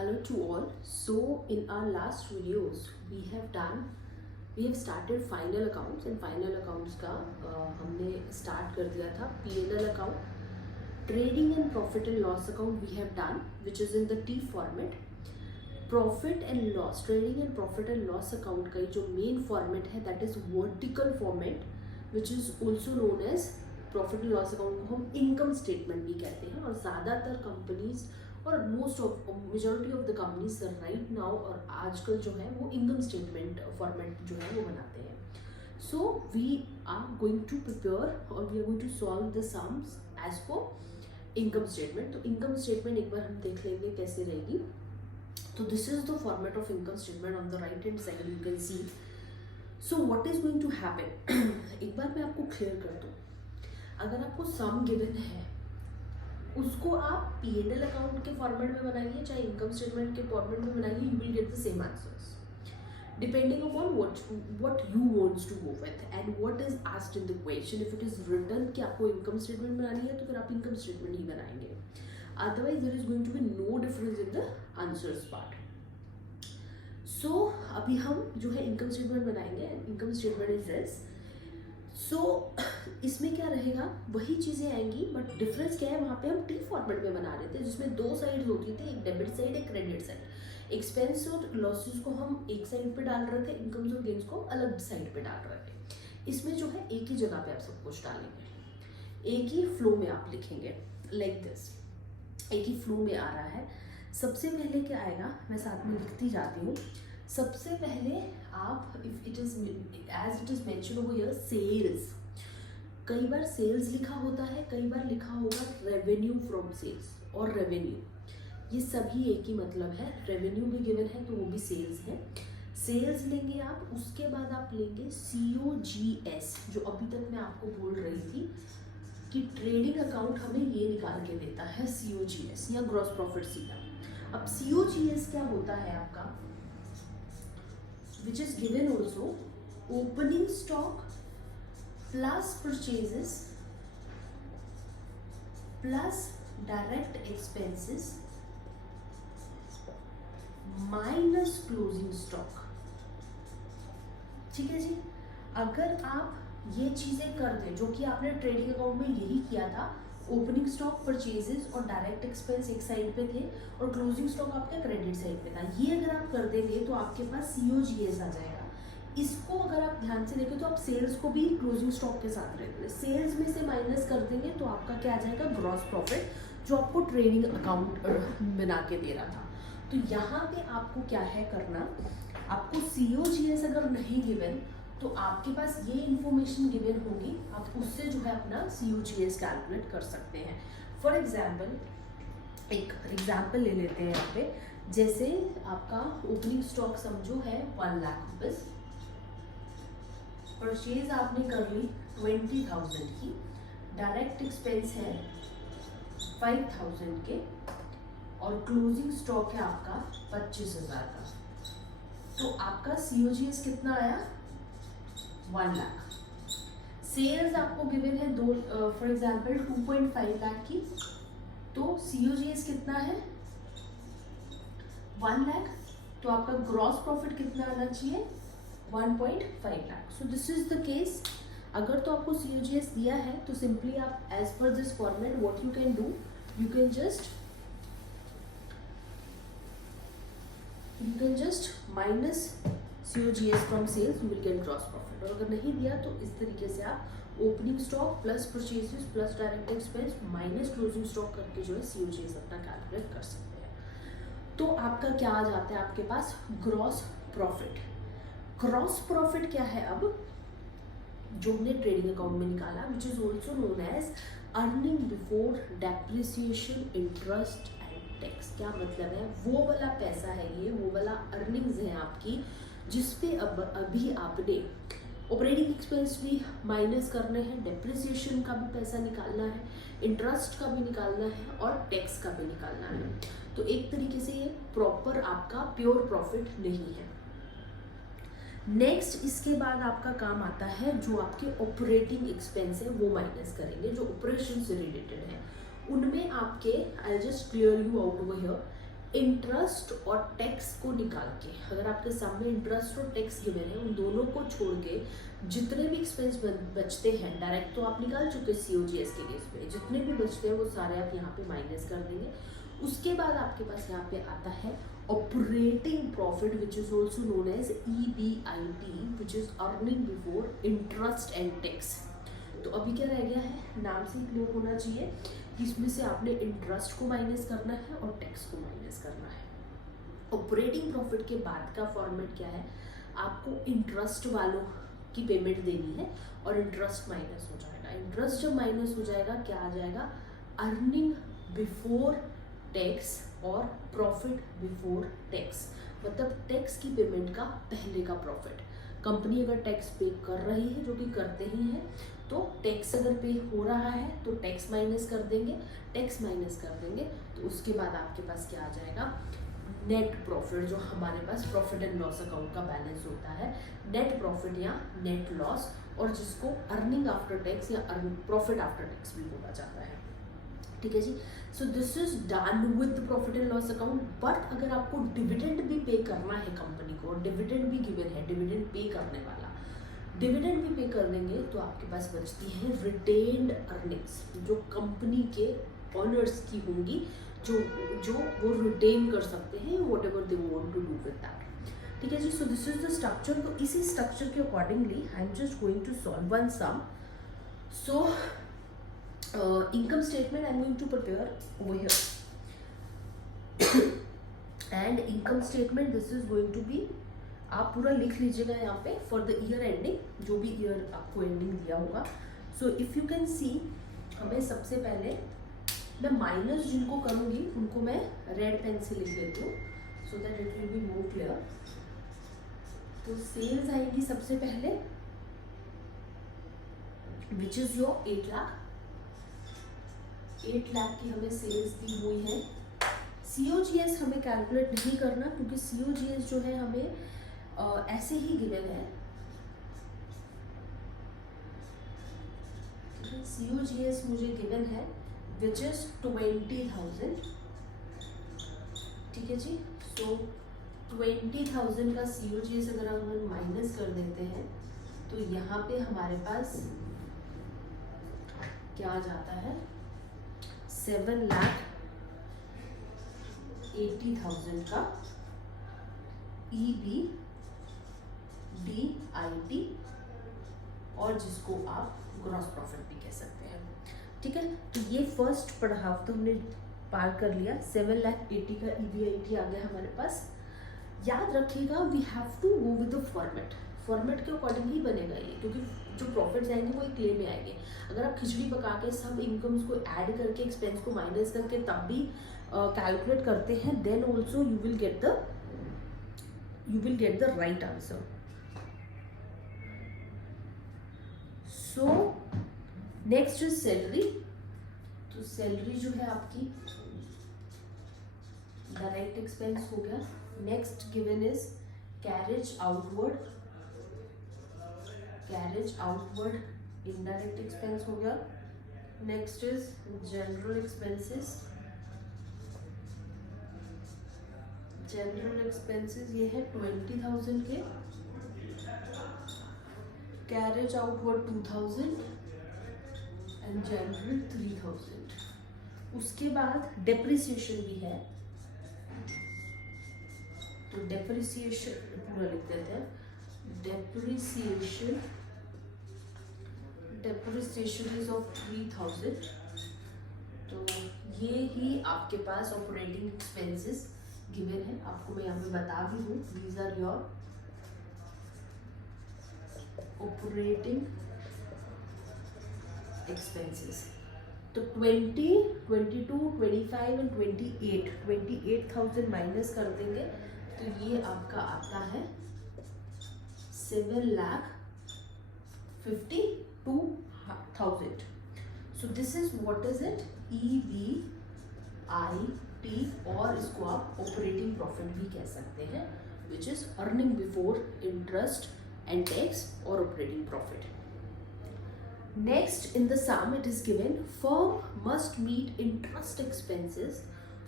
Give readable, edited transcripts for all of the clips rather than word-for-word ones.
Hello to all. So in our last videos we have started final accounts and final accounts का हमने start कर दिया था P&L account, trading and profit and loss account we have done, which is in the T format. Profit and loss, trading and profit and loss account का जो main format है that is vertical format, which is also known as profit and loss account को हम income statement भी कहते हैं. और ज़्यादातर कंपनीज और most of majority of the companies right now और आजकल जो है वो इनकम स्टेटमेंट फॉर्मेट जो है वो बनाते हैं. So we are going to prepare और we are going to solve the sums as पर इनकम स्टेटमेंट. तो इनकम स्टेटमेंट एक बार हम देख लेंगे कैसे रहेगी. तो this is the format of income statement. On the right hand side you can see. So what is going to happen, एक बार मैं आपको क्लियर कर दूँ. अगर आपको सम गिवन है उसको आप P&L अकाउंट के फॉर्मेट में बनाइए चाहे इनकम स्टेटमेंट के फॉर्मेट में बनाइए, you will get the same answers depending upon what you wants to go with and what is asked in the question. If it is written कि आपको income statement बनानी है तो फिर आप इनकम स्टेटमेंट ही बनाएंगे. Otherwise there is going to be no difference in the answers part. So अभी हम जो है इनकम स्टेटमेंट बनाएंगे. Income statement is this. So इसमें क्या रहेगा, वही चीज़ें आएंगी बट डिफरेंस क्या है, वहाँ पे हम टी फॉर्मेट में बना रहे थे जिसमें दो साइड होती थी, एक डेबिट साइड एक क्रेडिट साइड. एक्सपेंस और लॉसेस को हम एक साइड पे डाल रहे थे, इनकम्स और गेन्स को अलग साइड पे डाल रहे थे. इसमें जो है एक ही जगह पे आप सब कुछ डालेंगे, एक ही फ्लो में आप लिखेंगे लाइक दिस. एक ही फ्लो में आ रहा है. सबसे पहले क्या आएगा, मैं साथ में लिखती जाती हूँ. सबसे पहले आप if it is as it is mention over here sales. कई बार सेल्स लिखा होता है, कई बार लिखा होगा रेवेन्यू फ्रॉम सेल्स और रेवेन्यू. ये सभी एक ही मतलब है. रेवेन्यू भी गिवन है तो वो भी सेल्स है. सेल्स लेंगे आप, उसके बाद आप लेंगे COGS, जो अभी तक मैं आपको बोल रही थी कि ट्रेडिंग अकाउंट हमें ये निकाल के देता है COGS या ग्रॉस प्रॉफिट सीधा. अब COGS क्या होता है आपका, which is given also opening stock plus purchases plus direct expenses minus closing stock. ठीक है जी. अगर आप ये चीजें कर दें जो कि आपने ट्रेडिंग अकाउंट में यही किया था, ओपनिंग स्टॉक, परचेजेस और डायरेक्ट एक्सपेंस एक साइड पे थे और क्लोजिंग स्टॉक आपका क्रेडिट साइड पे था, ये अगर आप कर देंगे तो आपके पास COGS आ जाएगा. इसको अगर आप ध्यान से देखें तो आप सेल्स को भी क्लोजिंग स्टॉक के साथ रहते हैं, सेल्स में से माइनस कर देंगे तो आपका क्या आ जाएगा, ग्रॉस प्रॉफिट, जो आपको ट्रेडिंग अकाउंट बना के दे रहा था. तो यहाँ पे आपको क्या है करना, आपको COGS अगर नहीं गिवन तो आपके पास ये इन्फॉर्मेशन गिवन होगी, आप उससे जो है अपना COGS कैलकुलेट कर सकते हैं. फॉर एग्जाम्पल एक एग्जाम्पल ले लेते हैं यहाँ पे. जैसे आपका ओपनिंग स्टॉक समझो है 1 लाख रुपीज, परचेज आपने कर ली 20,000 की, डायरेक्ट एक्सपेंस है 5,000 के और क्लोजिंग स्टॉक है आपका 25,000 का. तो आपका COGS कितना आया, 1 लाख. सेल्स आपको गिवन है दो, फॉर एग्जाम्पल 2.5 लाख की, तो COGS कितना है 1 लाख. तो आपका ग्रॉस प्रॉफिट कितना आना चाहिए, 1.5 लाख. सो दिस इज द केस. अगर तो आपको COGS दिया है तो सिंपली आप as per this format what you can do, you can just minus COGS from sales, you will get gross profit. और अगर नहीं दिया तो इस तरीके से आप opening stock plus purchases plus direct expense minus closing stock करके जो है COGS अपना कैलकुलेट कर सकते हैं. तो आपका क्या आ जाता है आपके पास, ग्रॉस प्रॉफिट. ग्रॉस प्रॉफिट क्या है अब, जो हमने ट्रेडिंग अकाउंट में निकाला, which is also known as earning before depreciation interest and tax. क्या मतलब है, वो वाला पैसा है ये, वो वाला अर्निंग्स है आपकी जिसपे अब अभी आपने ऑपरेटिंग एक्सपेंस भी माइनस करने हैं, डेप्रिसिएशन का भी पैसा निकालना है, इंटरेस्ट का भी निकालना है और टैक्स का भी निकालना है. तो एक तरीके से ये प्रॉपर आपका प्योर प्रॉफिट नहीं है. नेक्स्ट इसके बाद आपका काम आता है जो आपके ऑपरेटिंग एक्सपेंस है वो माइनस करेंगे, जो ऑपरेशन से रिलेटेड है. उनमें आपके, I just clear you out over here, interest और टैक्स को निकाल के, अगर आपके सामने इंटरेस्ट और टैक्स गिवन है, उन दोनों को छोड़ के जितने भी एक्सपेंस बचते हैं, डायरेक्ट तो आप निकाल चुके COGS के केस में, जितने भी बचते हैं वो सारे आप यहाँ पे माइनस कर देंगे। उसके बाद आपके पास यहाँ पे आता है operating profit, which is also known as EBIT, which is earning before interest and tax. तो अभी क्या रह गया है, नाम से क्लियर होना चाहिए कि इसमें से आपने इंटरेस्ट को माइनस करना है और टैक्स को माइनस करना है। ऑपरेटिंग प्रॉफिट के बाद का फॉर्मेट क्या है, आपको इंटरेस्ट वालों की पेमेंट देनी है और इंटरेस्ट माइनस हो जाएगा। इंटरेस्ट जब माइनस हो जाएगा क्या आ जाएगा, अर्निंग बिफोर टैक्स और प्रॉफिट बिफोर टैक्स, मतलब टैक्स की पेमेंट का पहले का प्रॉफिट। कंपनी अगर टैक्स पे कर रही है, जो कि करते ही हैं, तो टैक्स अगर पे हो रहा है तो टैक्स माइनस कर देंगे, टैक्स माइनस कर देंगे तो उसके बाद आपके पास क्या आ जाएगा, नेट प्रॉफिट, जो हमारे पास प्रॉफिट एंड लॉस अकाउंट का बैलेंस होता है, नेट प्रॉफिट या नेट लॉस, और जिसको अर्निंग आफ्टर टैक्स या प्रॉफिट आफ्टर टैक्स भी बोला जाता है। ठीक है जी। So this is done with profit and loss account. But अगर आपको डिविडेंड भी पे करना है कंपनी को, डिविडेंड भी गिवन है, डिविडेंड पे करने वाला, डिविडेंड भी पे कर देंगे तो आपके पास बचती है रिटेन्ड अर्निंग्स, जो कंपनी के ऑनर्स की होंगी, जो वो रिटेन कर सकते हैं whatever they want to do with that. ठीक है जी। So this is the structure. तो इसी स्ट्रक्चर के accordingly I am just going to solve one sum. सो income statement I'm going to prepare over here and income statement this is going to be, आप पूरा लिख लीजिएगा यहाँ पे फॉर द ईयर एंडिंग, जो भी ईयर आपको एंडिंग दिया होगा। सो इफ़ यू कैन सी, हमें सबसे पहले मैं माइनस जिनको करूँगी उनको मैं रेड पेन से लिख लेती हूँ so that it will be more clear. तो सेल्स आएगी सबसे पहले, which is your 8 lakh. 8 lakh की हमें सेल्स दी हुई है। COGS हमें कैलकुलेट नहीं करना, क्योंकि COGS जो है हमें ऐसे ही गिवन है। COGS मुझे गिवन है विच इज 20,000। ठीक है जी। सो 20,000 का COGS अगर हम माइनस कर देते हैं तो यहाँ पे हमारे पास क्या आ जाता है, 7,80,000 का EBDIT, और जिसको आप ग्रॉस प्रॉफिट भी कह सकते हैं। ठीक है। तो ये फर्स्ट पड़ाव तो हमने पार कर लिया। 7,80,000 का EBIT आ गया हमारे पास। याद रखिएगा we have to go with the format, format के अकॉर्डिंग ही बनेगा ये, क्योंकि जो प्रॉफिट्स आएंगे वो एक क्लेम में आएंगे। अगर आप खिचड़ी पका के सब इनकम्स को ऐड करके एक्सपेंस को माइनस करके तब भी कैलकुलेट करते हैं, then also you will get the right answer. So next is salary. तो सैलरी जो है आपकी डायरेक्ट एक्सपेंस हो गया। Next given is carriage outward indirect expense हो गया। नेक्स्ट इज जनरल एक्सपेंसेस ये है 20,000 के, कैरेज आउटवर्ड 2,000 एंड जनरल 3,000। उसके बाद डेप्रिसिएशन भी है, तो डेप्रिसिएशन पूरा लिख देते हैं। Depreciation is of 3,000। तो ये ही आपके पास ऑपरेटिंग एक्सपेंसेस गिवन है। आपको मैं यहाँ पे बता भी दूँ, these are your operating expenses. तो 20, 22, 25 एंड 28,000 माइनस कर देंगे तो ये आपका आता है 7,52,000। सो this is what is it, EBIT, और इसको आप ऑपरेटिंग प्रॉफिट भी कह सकते हैं, which is earning before interest and tax और operating profit. Next in the sum it is given firm must meet interest expenses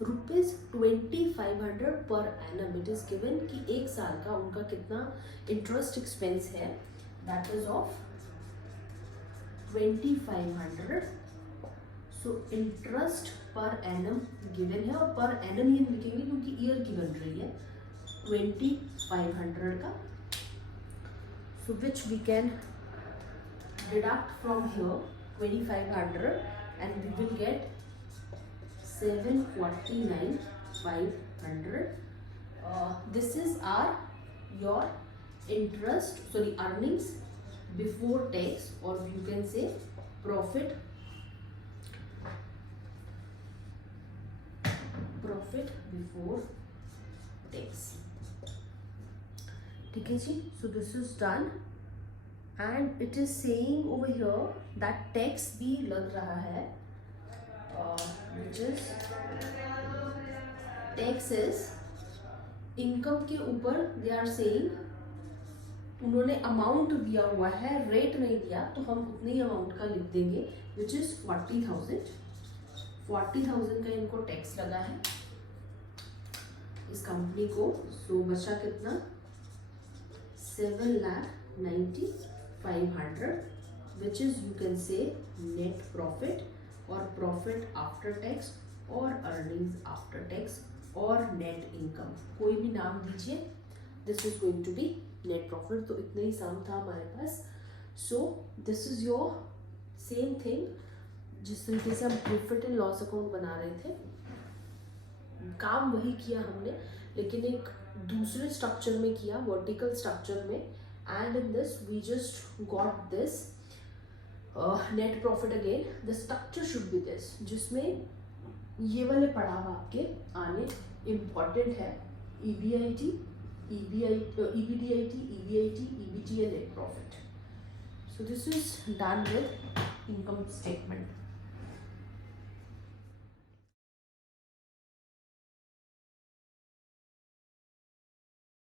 ₹2500 per annum it is given कि एक साल का उनका कितना इंटरेस्ट एक्सपेंस है, that is of 2500. So interest per annum given है और पर एनम ही हम लिखेंगे क्योंकि ईयर की बन रही है 2500 का. So which we can deduct from here 2500 and we will get 749,500. This is your earnings before tax, or you can say profit before tax. ठीक है जी. So this is done. And it is saying over here that tax भी लग रहा है, which is tax is income के ऊपर they are saying, उन्होंने amount दिया हुआ है, रेट नहीं दिया, तो हम उतने ही अमाउंट का लिख देंगे which is 40,000 का इनको टैक्स लगा है इस कंपनी को. सो बचा कितना 7,90,500 which is you can say net profit or profit after tax or earnings after tax or net income, कोई भी नाम दीजिए. this is going to be net profit. तो इतना ही सम था हमारे पास. so this is your same thing जिस तरीके से हम प्रॉफिट एंड लॉस अकाउंट बना रहे थे, काम वही किया हमने लेकिन एक दूसरे स्ट्रक्चर में किया, वर्टिकल स्ट्रक्चर में. And in this we just got this net profit again. The structure should be this, जिसमें ये वाले पड़ाव आपके आने इम्पॉर्टेंट है. EBIT, EBDIT, EBIT, EBT and net profit. So this is done with income statement.